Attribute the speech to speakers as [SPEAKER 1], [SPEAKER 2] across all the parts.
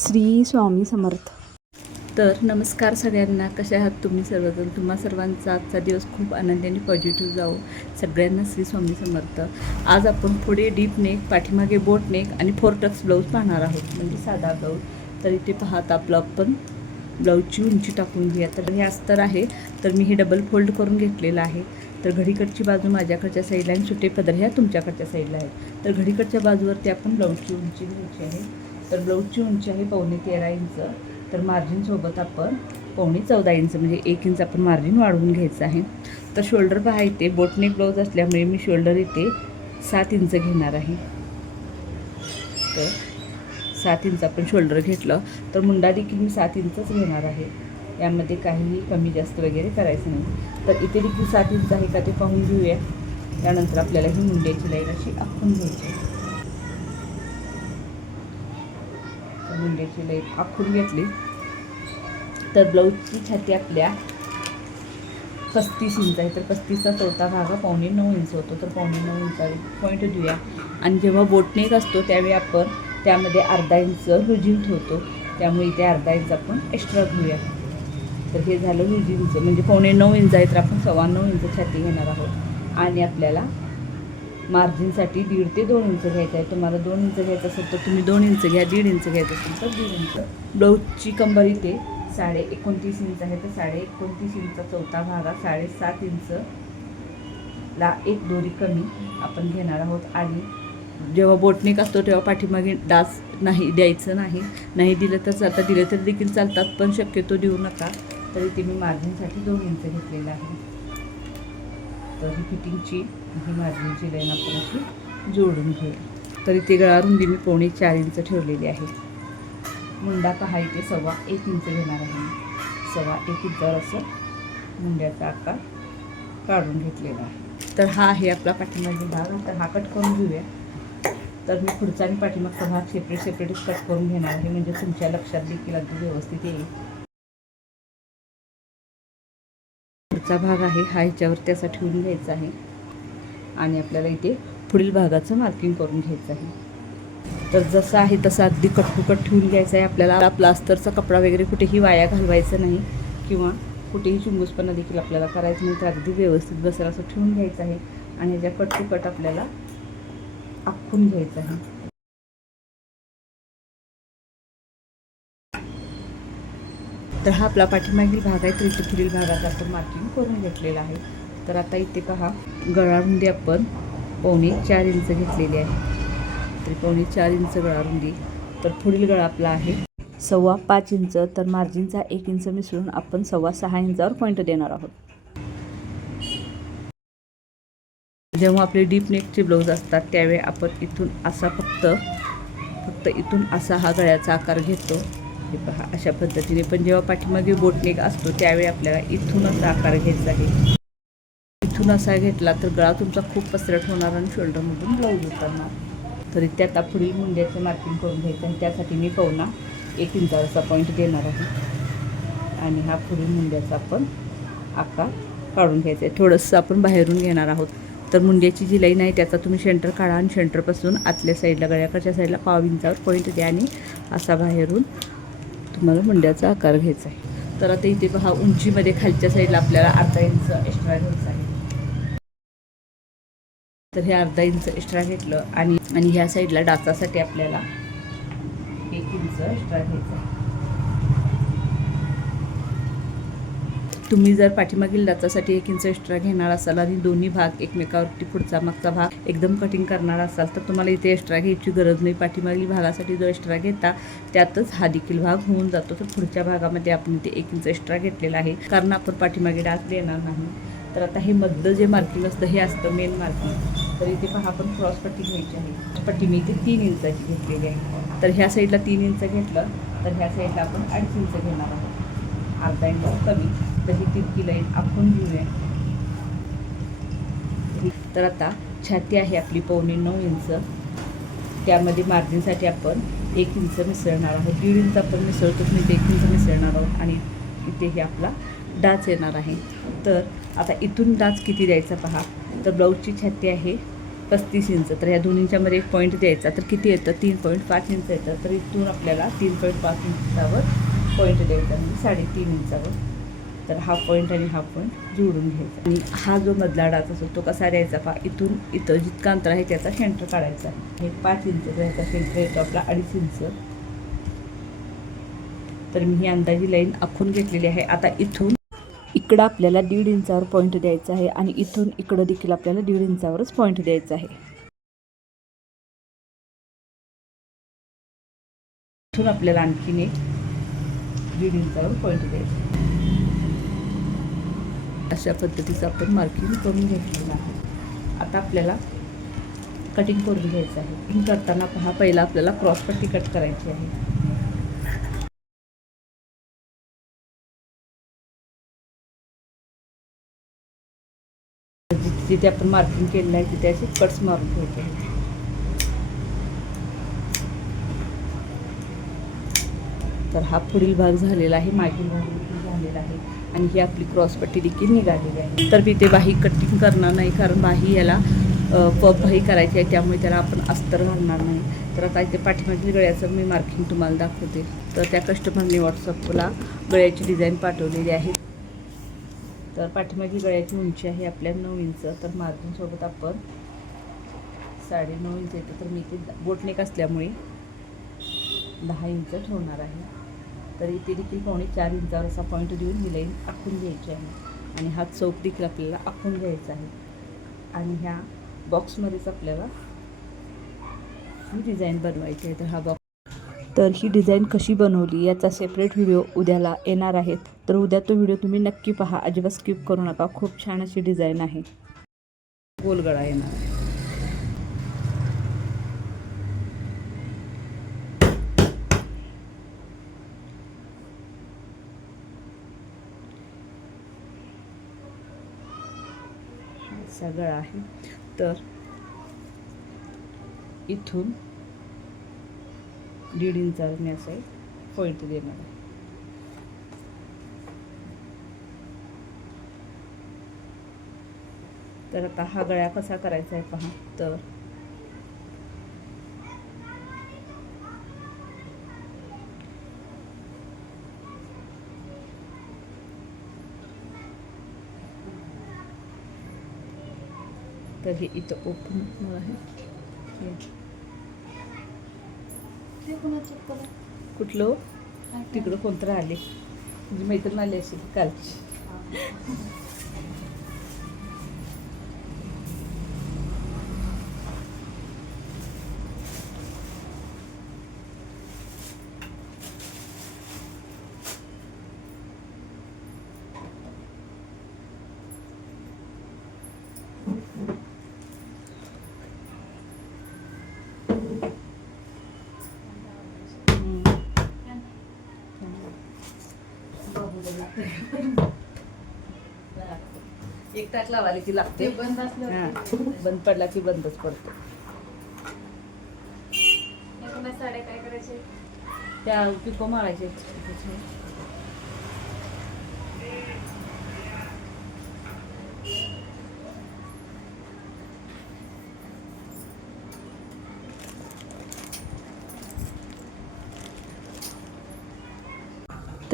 [SPEAKER 1] श्री स्वामी समर्थ.
[SPEAKER 2] तर नमस्कार सगळ्यांना. कशा आहात तुम्ही सर्वजण? तुम्हा सर्वांचा आजचा दिवस खूप आनंदी आणि पॉझिटिव्ह जावो. सगळ्यांना श्री स्वामी समर्थ. आज आपण पुढे डीप नेक पाठीमागे बोट नेक आणि फोर टक्स ब्लाऊज पाहणार आहोत. म्हणजे साधा ब्लाऊज तर इथे पाहत आपलं आपण ब्लाऊजची उंची टाकून घ्या तर हे अस्तर आहे. तर मी हे डबल फोल्ड करून घेतलेलं आहे. तर घडीकडची बाजू माझ्याकडच्या साईडला आणि सुटे पदर ह्या तुमच्याकडच्या साईडला आहेत. तर घडीकडच्या बाजूवरती आपण ब्लाऊजची उंची घ्यायची आहे. तर ब्लाऊजची उंची आहे पावणे तेरा इंच. तर मार्जिनसोबत आपण पावणे चौदा इंच म्हणजे एक इंच आपण मार्जिन वाढवून घ्यायचं आहे. तर शोल्डर पहा इथे बोटनेक ब्लाऊज असल्यामुळे मी शोल्डर इथे सात इंच घेणार आहे. तर सात इंच आपण शोल्डर घेतलं तर मुंडा देखील मी सात इंचच घेणार आहे. यामध्ये काहीही कमी जास्त वगैरे करायचं नाही. तर इथे देखील सात इंच आहे का ते पाहून घेऊया त्यानंतर आपल्याला ही मुंड्याची लाईन अशी आखून घ्यायची मुंड्याची लाइट आखून घेतली. तर ब्लाऊजची छाती आपल्या पस्तीस इंच आहे. तर पस्तीसचा चौथा भाग हा पावणे नऊ इंच होतो. तर पावणे नऊ इंचा पॉईंट देऊया. आणि जेव्हा बोटनेक असतो त्यावेळी आपण त्यामध्ये अर्धा इंच रुजिंग ठेवतो. त्यामुळे इथे अर्धा इंच आपण एक्स्ट्रा घेऊया. तर हे झालं रुजिंगचं म्हणजे पावणे नऊ इंच आहे तर आपण सव्वा नऊ इंच छाती घेणार आहोत. आणि आपल्याला मार्जिनसाठी दीड ते दोन इंच घ्यायचं आहे. तुम्हाला दोन इंच घ्यायचं असेल तर तुम्ही दोन इंच घ्या दीड इंच घ्यायचं असेल तर दीड इंच. ब्लाऊजची कंबर इथे साडे एकोणतीस इंच आहे. तर साडे एकोणतीस इंच चौथा भागा साडेसात इंच ला एक दोरी कमी आपण घेणार आहोत. आणि जेव्हा बोटनेक असतो तेव्हा पाठीमागे डास नाही द्यायचं नाही. नाही दिलं तर चालतं. दिलं तर देखील चालतात पण शक्यतो देऊ नका. तरी ते मी मार्जिनसाठी दोन इंच घेतलेलं आहे. तर ही फिटिंगची ही मार्जिनची लाईन आपण अशी जोडून घेऊ. तर इथे गळा रुंदी मी पोणे चार इंच ठेवलेली आहे. मुंडा पहा इथे सव्वा एक इंच घेणार आहे सव्वा एक इंचावर असं मुंड्याचा आकार काढून घेतलेला आहे. तर हा आहे आपला पाठीमागे भाग तर हा कट करून घेऊया. तर मी पुढचा आणि पाठीमागचा भाग सेपरेट सेपरेटच कट करून घेणार आहे. म्हणजे तुमच्या लक्षात देखील अगदी व्यवस्थित येईल. पुढचा भाग आहे हा ह्याच्यावरती असा ठेवून घ्यायचा आहे. आणि आपल्याला इथे पुढील भागाचं मार्किंग करून घ्यायचं आहे. तर जसं आहे तसं अगदी कटकुकट ठेवून घ्यायचं आहे. आपल्याला प्लास्टरचा कपडा वगैरे कुठेही वाया घालवायचं नाही किंवा कुठेही चुंबूसपणा देखील आपल्याला करायचं नाही तर अगदी व्यवस्थित बसेल असं ठेवून घ्यायचं आहे. आणि ह्याच्या कटकुकट आपल्याला आखून घ्यायचं आहे. तर हा आपला पाठीमागील भाग आहे तर इथे पुढील भागात आपण मार्किंग करून घेतलेला आहे. तर आता इथे पहा गळारुंदी आपण पावणे चार इंच घेतलेली आहे. तर पावणे चार इंच गळारुंदी. तर पुढील गळा आपला आहे सव्वा पाच इंच. तर मार्जिनचा एक इंच मिसळून आपण सव्वा सहा इंचावर पॉईंट देणार आहोत. जेव्हा आपले डीप नेकचे ब्लाऊज असतात त्यावेळी आपण इथून असा फक्त फक्त इथून असा हा गळ्याचा आकार घेतो. हे पहा अशा पद्धतीने पण जेव्हा पाठीमागे बोटनेक असतो त्यावेळी आपल्याला इथून असा आकार घ्यायचा आहे. इथून असा घेतला तर गळा तुमचा खूप पसरट होणार आणि शोल्डरमधून ब्लाऊज उतरणार. तरी त्यात आता पुढील मुंड्याचं मार्किंग करून घ्यायचं आणि त्यासाठी मी पाहुणा एक इंचाचा पॉईंट देणार आहे. आणि हा पुढील मुंड्याचा आपण आकार काढून घ्यायचा आहे. थोडंसं आपण बाहेरून घेणार आहोत. तर मुंड्याची जी लाईन आहे त्याचा तुम्ही सेंटर काढा आणि सेंटरपासून आतल्या साईडला गळ्याकडच्या साईडला पाव इंचावर पॉईंट द्या आणि असा बाहेरून तुम्हाला मुंड्याचा आकार घ्यायचा आहे. तर आता इथे पहा उंचीमध्ये खालच्या साईडला आपल्याला अर्धा इंच एक्स्ट्रा घ्यायचा आहे. तर हे अर्धा इंच एक्स्ट्रा घेतलं आणि आणि ह्या साईडला डाचासाठी आपल्याला एक इंच एक्स्ट्रा घ्यायचा आहे. तुम्ही जर पाठीमागील डाचासाठी एक इंच एक्स्ट्रा घेणार असाल आणि दोन्ही भाग एकमेकावरती पुढचा मागचा भाग एकदम कटिंग करणार असाल तर तुम्हाला इथे एक्स्ट्रा घ्यायची गरज नाही. पाठीमागील भागासाठी जो एक्स्ट्रा घेता त्यातच हा देखील भाग होऊन जातो. तर पुढच्या भागामध्ये आपण इथे एक इंच एक्स्ट्रा घेतलेला आहे. कारण आपण पाठीमागे डाच देणार नाही. तर आता हे मधलं जे मार्किंग असतं हे असतं मेन मार्किंग तर इथे पहा आपण क्रॉस पट्टी घ्यायची आहे. पट्टी मी इथे तीन इंचाची घेतलेली आहे. तर ह्या साईडला तीन इंच घेतलं तर ह्या साईडला आपण अडीच इंच घेणार आहोत. अर्धा इंच कमी. तर ही तिरकी लाईन आपण घेऊया. तर आता छाती आहे आपली पावणे नऊ इंच. त्यामध्ये मार्जिनसाठी आपण एक इंच मिसळणार आहोत. दीड इंच आपण मिसळतो मी ते एक इंच मिसळणार आहोत आणि इथेही आपला डाच येणार आहे. तर आता इथून डाच किती द्यायचा पहा. तर ब्लाऊजची छाती आहे पस्तीस इंच. तर ह्या दोन्हींच्यामध्ये एक पॉईंट द्यायचा. तर किती येतं? तीन पॉईंट पाच इंच येतं. तर इथून आपल्याला तीन पॉईंट पाच इंचावर पॉईंट द्यायचा. म्हणजे साडेतीन इंचावर. तर हाफ पॉईंट आणि हाफ पॉईंट जोडून घ्यायचा. आणि हा जो मधला डाच असतो तो कसा द्यायचा पा इथून इथं जितका अंतर आहे त्याचा सेंटर काढायचा हे पाच इंच तर ह्याचा सेंटर येतो आपला अडीच इंच तर मी ही अंदाजी लाईन आखून घेतलेली आहे. आता इथून इकडं आपल्याला दीड इंचावर पॉईंट द्यायचा आहे आणि इथून इकडं देखील आपल्याला दीड इंचावरच पॉईंट द्यायचा आहे. इथून आपल्याला आणखीन एक दीड इंचावर पॉईंट द्यायचा आहे. अशा पद्धतीचं आपण मार्किंग करून घेतलेलं आहे. आता आपल्याला कटिंग करून घ्यायचं आहे. कटिंग करताना पहा पहिला आपल्याला क्रॉस पट्टी कट करायची आहे. जिथे जिथे आपण मार्किंग केलेलं आहे तिथे असे कट्स मारून घ्यायचे आहेत. तर हा पुढील भाग झालेला आहे मागील भाग. झालेला आहे. आणि ही आपली क्रॉसपट्टी देखील निघालेली आहे. तर मी ते बाही कटिंग करणार नाही कारण बाही याला पप बाही करायची आहे त्यामुळे त्याला आपण अस्तर घालणार नाही. तर आता इथे पाठीमागील गळ्याचं मी मार्किंग तुम्हाला दाखवते. तर त्या कस्टमरने व्हॉट्सअपला गळ्याची डिझाईन पाठवलेली आहे. तर पाठीमागील गळ्याची उंची आहे आपल्या नऊ इंच. तर मार्जिनसोबत आपण साडे नऊ इंच येते तर मी ते बोटनेक असल्यामुळे दहा इंच ठेवणार आहे. तर इथे देखील पावणे चार इंचावर असा पॉईंट देऊन ही लाईन आखून घ्यायची आहे. आणि हा चौक देखील आपल्याला आखून घ्यायचा आहे. आणि ह्या बॉक्समध्येच आपल्याला ही डिझाईन बनवायची आहे. तर हा बॉक्स तर ही डिझाईन कशी बनवली याचा सेपरेट व्हिडिओ उद्याला येणार आहेत. तर उद्या तो व्हिडिओ तुम्ही नक्की पहा. अजिबात स्किप करू नका. खूप छान अशी डिझाईन आहे. गोलगळा येणार आहे असा गळा आहे. तर इथून दीड इंचावर मी असं पॉईंट देणार आहे. तर आता हा गळ्या कसा करायचा आहे पहा. तर तर हे इथं ओपन आहे. हे. कुठलं तिकडं कोणतं आले. म्हणजे मैत्रीण आली असेल कालची. एक टाक लावाले की लागते.
[SPEAKER 1] बंद असलं
[SPEAKER 2] बंद पडला की बंदच पडतो.
[SPEAKER 1] साड्या काय करायचे?
[SPEAKER 2] त्या पिको मारायचे.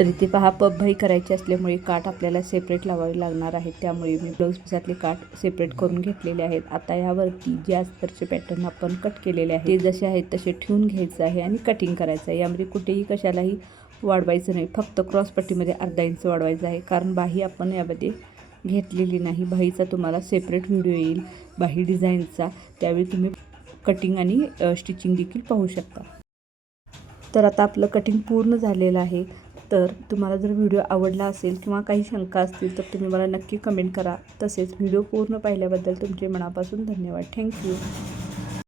[SPEAKER 2] तर इथे पहा पबभाई करायची असल्यामुळे काठ आपल्याला सेपरेट लावावे लागणार आहेत. त्यामुळे मी ब्लाऊज पिसातले काठ सेपरेट करून घेतलेले आहेत. आता यावरती जे अस्तरचे पॅटर्न आपण कट केलेले आहेत ते जसे आहेत तसे ठेवून घ्यायचं आहे आणि कटिंग करायचं आहे. यामध्ये कुठेही कशालाही वाढवायचं नाही. फक्त क्रॉसपट्टीमध्ये अर्धा इंच वाढवायचं आहे. कारण बाही आपण यामध्ये घेतलेली नाही. बाहीचा तुम्हाला सेपरेट व्हिडिओ येईल. बाही डिझाईनचा त्यावेळी तुम्ही कटिंग आणि स्टिचिंग देखील पाहू शकता. तर आता आपलं कटिंग पूर्ण झालेलं आहे. तर तुम्हाला जर व्हिडिओ आवडला असेल किंवा काही शंका असतील तर तुम्ही मला नक्की कमेंट करा. तसेच व्हिडिओ पूर्ण पाहिल्याबद्दल तुमचे मनापासून धन्यवाद. थँक्यू.